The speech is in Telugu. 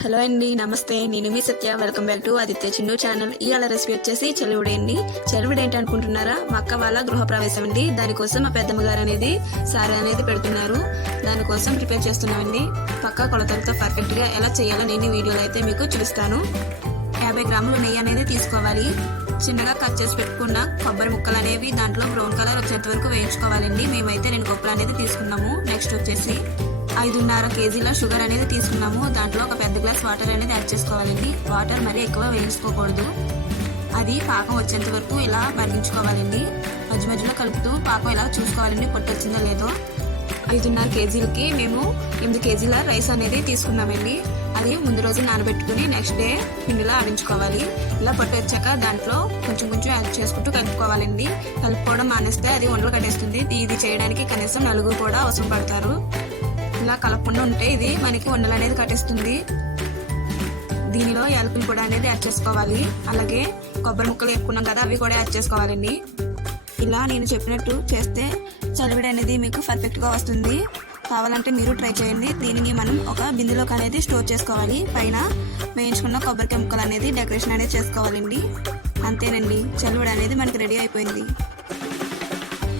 హలో అండి నమస్తే. నేను మీ Satya. Welcome back to Aditya Chinnu channel ఇవాళ రెసిపీ వచ్చేసి చెలువుడు అండి. చెలువుడు ఏంటి అనుకుంటున్నారా? మా అక్క వాళ్ళ గృహప్రవేశం అండి. దానికోసం మా పెద్దమ్మ గారు అనేది సారీ అనేది పెడుతున్నారు. దానికోసం ప్రిపేర్ చేస్తున్నామండి. పక్క కొలతలతో పర్ఫెక్ట్గా ఎలా చేయాలో నేను వీడియోలో అయితే మీకు చూపిస్తాను. యాభై గ్రాములు నెయ్యి అనేది తీసుకోవాలి. చిన్నగా కట్ చేసి పెట్టుకున్న కొబ్బరి ముక్కలు అనేవి దాంట్లో బ్రౌన్ కలర్ వచ్చేంత వరకు వేయించుకోవాలండి. మేమైతే రెండు గొప్పలు అనేది తీసుకున్నాము. నెక్స్ట్ వచ్చేసి ఐదున్నర కేజీల షుగర్ అనేది తీసుకున్నాము. దాంట్లో ఒక పెద్ద గ్లాస్ వాటర్ అనేది యాడ్ చేసుకోవాలండి. వాటర్ మరీ ఎక్కువ వేయించుకోకూడదు. అది పాకం వచ్చేంత వరకు ఇలా మరిగించుకోవాలండి. మధ్య మధ్యలో కలుపుతూ పాకం ఇలా చూసుకోవాలండి. పొట్టొచ్చిందో లేదో. ఐదున్నర కేజీలకి మేము ఎనిమిది కేజీల రైస్ అనేది తీసుకున్నామండి. అది ముందు రోజు నానబెట్టుకుని నెక్స్ట్ డే పిండిలో ఆడించుకోవాలి. ఇలా పొట్టు వచ్చాక దాంట్లో కొంచెం కొంచెం యాడ్ చేసుకుంటూ కలుపుకోవాలండి. కలుపుకోవడం మానేస్తే అది వండలు కట్టేస్తుంది. ఇది చేయడానికి కనీసం నలుగురు కూడా అవసరం పడతారు. ఇలా కలపకుండా ఉంటే ఇది మనకి ఉండలు అనేది కట్టేస్తుంది. దీనిలో యాలకులు కూడా అనేది యాడ్ చేసుకోవాలి. అలాగే కొబ్బరి ముక్కలు వేపుకున్నాం కదా అవి కూడా యాడ్ చేసుకోవాలండి. ఇలా నేను చెప్పినట్టు చేస్తే చలివిడి అనేది మీకు పర్ఫెక్ట్గా వస్తుంది. కావాలంటే మీరు ట్రై చేయండి. దీనిని మనం ఒక బిందెలోకి అనేది స్టోర్ చేసుకోవాలి. పైన వేయించుకున్న కొబ్బరికాయ ముక్కలు అనేది డెకరేషన్ అనేది చేసుకోవాలండి. అంతేనండి. చలివిడి అనేది మనకి రెడీ అయిపోయింది.